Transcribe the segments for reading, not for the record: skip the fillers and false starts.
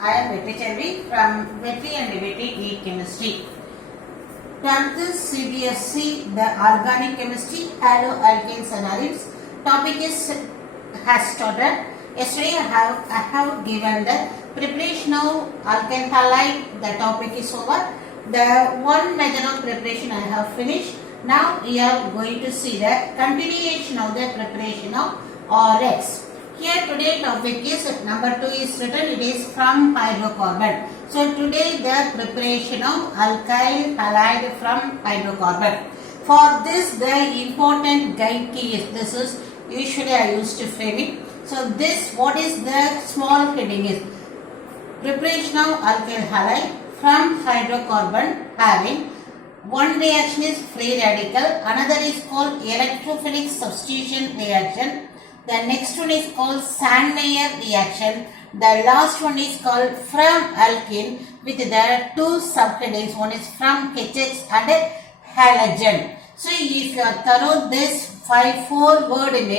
I am Vetri Chelvi from Vetri and Vetri E-Chemistry. 10th CBSE, the organic chemistry, haloalkanes and aryls. Topic has started. Yesterday I have given the preparation of alkane halide. The topic is over. The one method of preparation I have finished. Now we are going to see the continuation of the preparation of RX. Here today topic is number 2 is written, it is from hydrocarbon. So today the preparation of alkyl halide from hydrocarbon. For this the important guide key is, this is usually I used to frame it. So this, what is the small heading is preparation of alkyl halide from hydrocarbon having one reaction is free radical, another is called electrophilic substitution reaction. The next one is called Sandmeyer reaction. The last one is called from alkene with the two subheadings. One is from HX and halogen. So if you are thorough, this 4 word in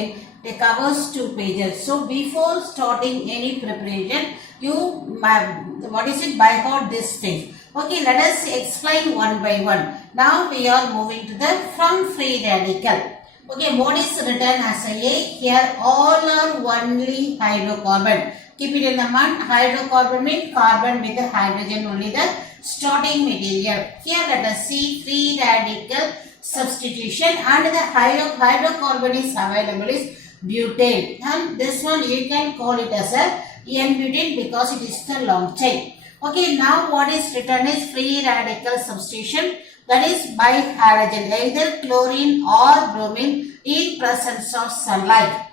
it covers 2 pages. So before starting any preparation, you by heart this thing. Okay, let us explain one by one. Now we are moving to the from free radical. Okay, what is written as a here? All are only hydrocarbon. Keep it in the mind. Hydrocarbon means carbon with the hydrogen, only the starting material. Here let us see free radical substitution, and the hydrocarbon is available is butane. And this one you can call it as a N-butane because it is the long chain. Okay, now what is written is free radical substitution, that is by halogen, either chlorine or bromine in presence of sunlight.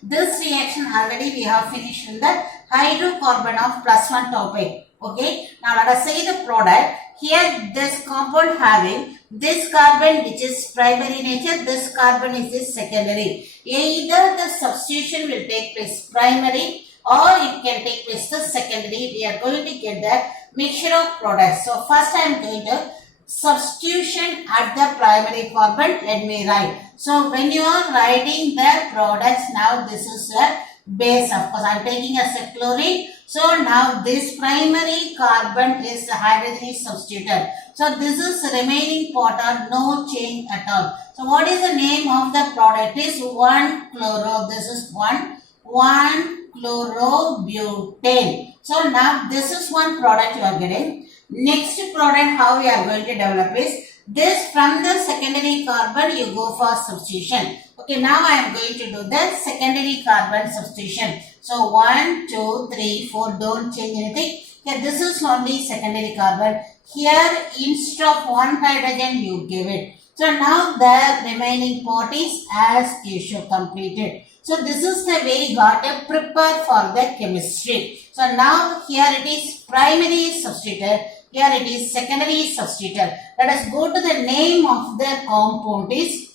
This reaction already we have finished in the hydrocarbon of +1 topic. Okay, now let us say the product. Here this compound having this carbon which is primary nature, this carbon is this secondary. Either the substitution will take place primary or it can take place the secondary. We are going to get the mixture of products. So first I am going to substitution at the primary carbon. Let me write. So when you are writing the products, now this is a base, of course I am taking as a chlorine. So now this primary carbon is hydrogen is substituted. So this is the remaining part or no change at all. So what is the name of the product is 1-chloro. This is 1-chlorobutane. So now this is one product you are getting. Next product how we are going to develop is this, from the secondary carbon you go for substitution. Okay, now I am going to do the secondary carbon substitution. So 1, 2, 3, 4, don't change anything. Here this is only secondary carbon. Here instead of 1 hydrogen you give it. So now the remaining part is as usual completed. So this is the way you got to prepare for the chemistry. So now here it is primary substituted. Here it is secondary substituted. Let us go to the name of the compound is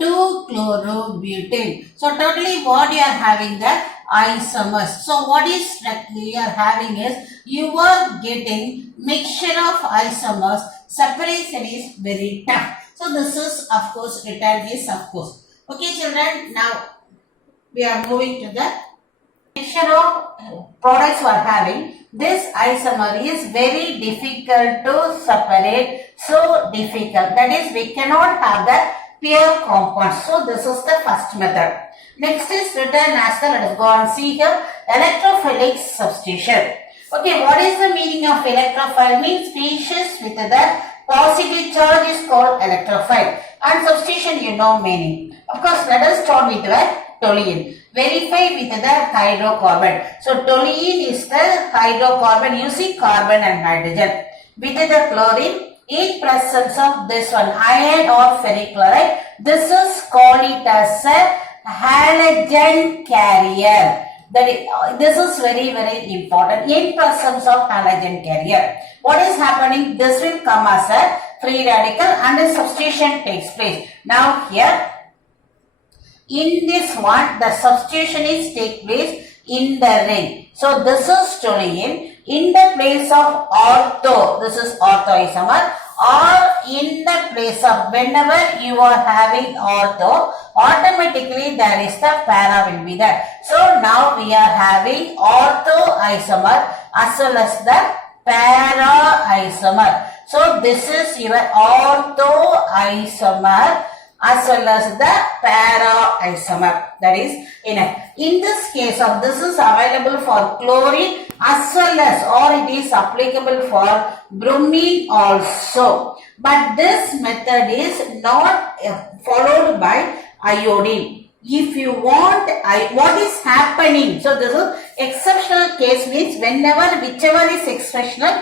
2-chlorobutane. So totally what you are having the isomers. So what is that you are having is you are getting mixture of isomers. Separation is very tough. So this is of course written is of course. Okay children, now we are moving to the mixture of products we are having. This isomer is very difficult to separate. So difficult. That is, we cannot have the pure compounds. So this is the first method. Next is written as the, let us go and see here, electrophilic substitution. Okay, what is the meaning of electrophile? Means species with the positive charge is called electrophile. And substitution you know meaning. Of course, let us start with the toluene. Verify with the hydrocarbon. So toluene is the hydrocarbon using carbon and hydrogen. With the chlorine, in presence of this one, iron or ferric chloride, this is called it as a halogen carrier. This is very important. In presence of halogen carrier, what is happening? This will come as a free radical and the substitution takes place. Now here, in this one, the substitution is take place in the ring. So this is toluene. In the place of ortho, this is ortho isomer, or in the place of whenever you are having ortho, automatically there is the para will be there. So now we are having ortho isomer as well as the para isomer. So this is your ortho isomer as well as the para isomer. That is enough. In this case of this is available for chlorine as well as, or it is applicable for bromine also. But this method is not followed by iodine. If you want, what is happening? So this is exceptional case, means whenever whichever is exceptional,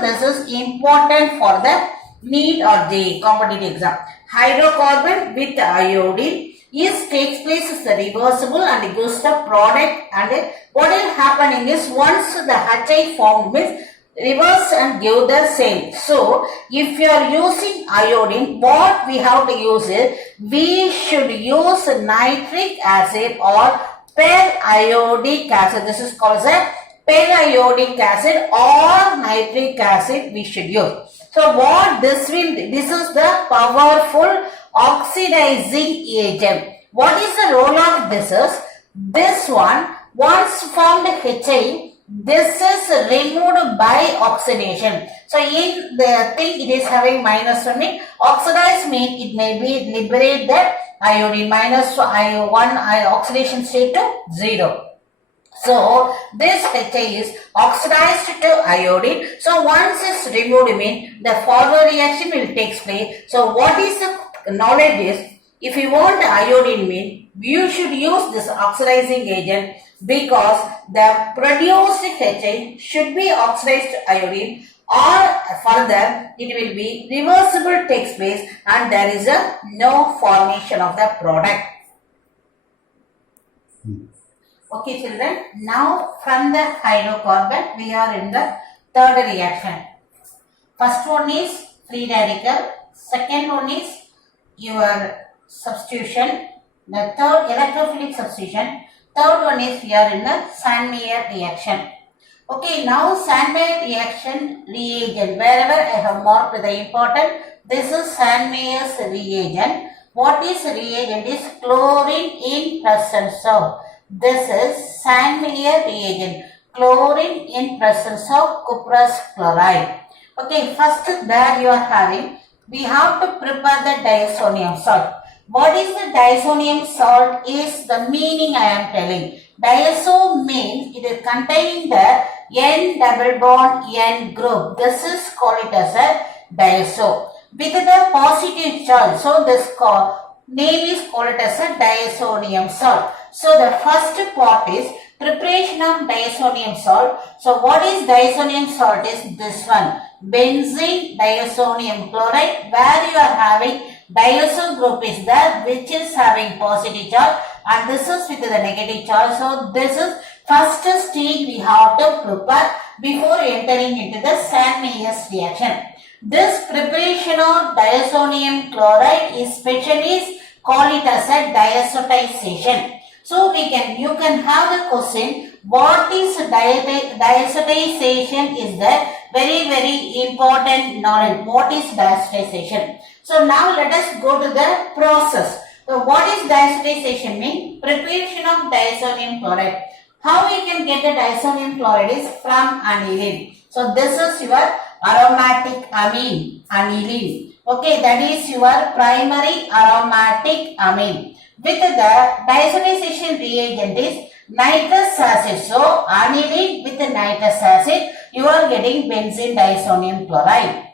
this is important for the NEET or the competitive exam. Hydrocarbon with iodine takes place as the reversible and gives the product, and what is happening is once the HI formed means reverse and give the same. So if you are using iodine, what we have to use is we should use nitric acid or periodic acid. This is called as periodic acid or nitric acid we should use. So what this is the powerful oxidizing agent. What is the role of this is, this one once formed HI, this is removed by oxidation. So in the thing it is having minus on it, oxidize means it may be liberate the iodine, minus one oxidation state to 0. So this HI is oxidized to iodine. So once it's removed means the forward reaction will take place. So what is the knowledge is, if you want iodine mean, you should use this oxidizing agent, because the produced HI should be oxidized to iodine, or further it will be reversible takes place and there is no formation of the product. Okay children, now from the hydrocarbon we are in the third reaction. First one is free radical, second one is your substitution, the third electrophilic substitution, third one is we are in the Sandmeyer reaction. Okay, now Sandmeyer reaction reagent, wherever I have marked the important, this is Sandmeyer's reagent. What is reagent is chlorine in presence of, this is Sandmeyer reagent, chlorine in presence of cuprous chloride. Okay, first there you are having, we have to prepare the diazonium salt. What is the diazonium salt is the meaning I am telling. Diazo means it is containing the N double bond N group. This is called it as a diazo. With the positive charge, so this name is called it as a diazonium salt. So the first part is preparation of diazonium salt. So what is diazonium salt is this one, benzene diazonium chloride, where you are having diazo group is there, which is having positive charge, and this is with the negative charge. So this is first stage we have to prepare before entering into the Sandmeyer's reaction. This preparation of diazonium chloride is specially call it as a diazotization. So you can have the question, what is diazotization is the very important knowledge. What is diazotization? So now let us go to the process. So what is diazotization mean? Preparation of diazonium chloride. How we can get the diazonium chloride is from aniline. So this is your aromatic amine, aniline. Okay, that is your primary aromatic amine. With the diazotization reagent is nitrous acid. So aniline with the nitrous acid, you are getting benzene diazonium chloride.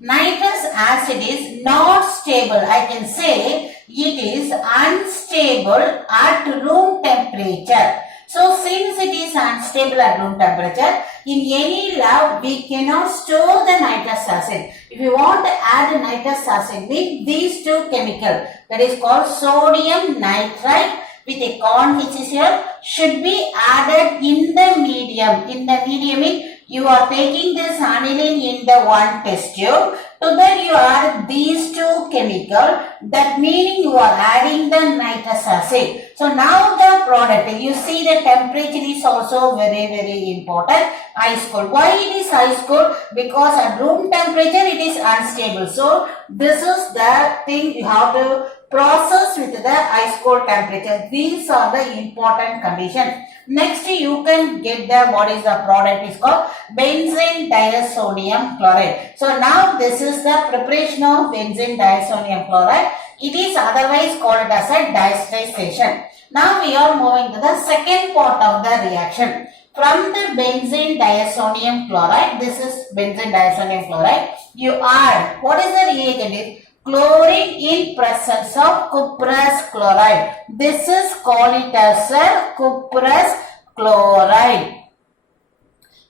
Nitrous acid is not stable. I can say it is unstable at room temperature. So since it is unstable at room temperature, in any lab we cannot store the nitrous acid. If you want to add nitrous acid with these two chemicals, that is called sodium nitrite with a corn HCl, should be added in the medium. In the medium means you are taking this aniline in the one test tube. To that you add these two chemicals. That meaning you are adding the nitrous acid. So now the product, you see the temperature is also very important. Ice cold. Why it is ice cold? Because at room temperature it is unstable. So this is the thing you have to process with the ice cold temperature. These are the important conditions. Next you can get the what is the product is called benzene diazonium chloride. So now this is the preparation of benzene diazonium chloride. It is otherwise called as a diasterization. Now we are moving to the second part of the reaction. From the benzene diazonium chloride, this is benzene diazonium chloride, you add, what is the reagent? Chlorine in presence of cuprous chloride. This is called it as a cuprous chloride,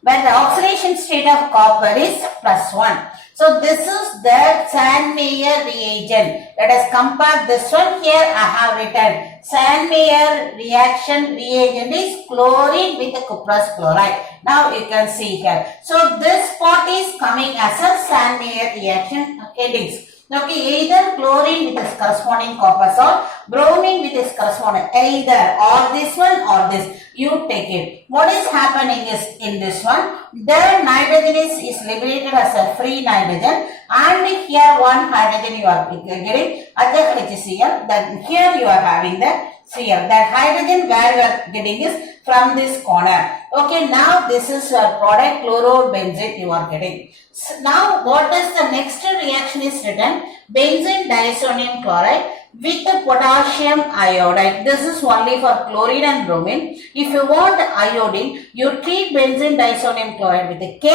where the oxidation state of copper is +1. So this is the Sandmeyer reagent. Let us compare this one. Here I have written Sandmeyer reaction reagent is chlorine with the cuprous chloride. Now you can see here. So this part is coming as a Sandmeyer reaction headings. Okay, either chlorine with its corresponding copper salt, bromine with its corresponding either or this one or this. You take it. What is happening is in this one, the nitrogen is liberated as a free nitrogen, and here one hydrogen you are getting at the HCl. Then here you are having the Cl. That hydrogen where you are getting is from this corner. Okay, now this is your product chlorobenzene you are getting. So now what is the next reaction is written? Benzene diazonium chloride with the potassium iodide. This is only for chlorine and bromine. If you want iodine, you treat benzene diazonium chloride with the Ki,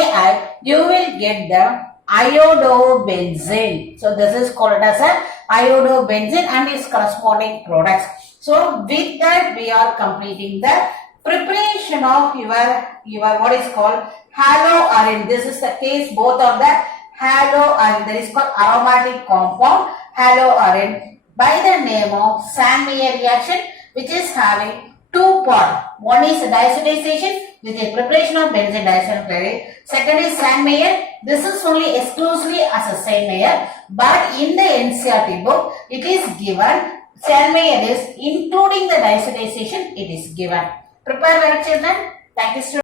you will get the iodobenzene. So this is called as a iodobenzene and its corresponding products. So with that we are completing the preparation of your what is called haloarine. This is the case both of the haloarine. That is called aromatic compound haloarine by the name of Sandmeyer reaction, which is having two parts. One is diazotization with the preparation of benzene diazonium chloride. Second is Sandmeyer. This is only exclusively as a Sandmeyer, but in the NCERT book it is given Sandmeyer is including the diazotization. It is given. Prepare well, children. Thank you, students.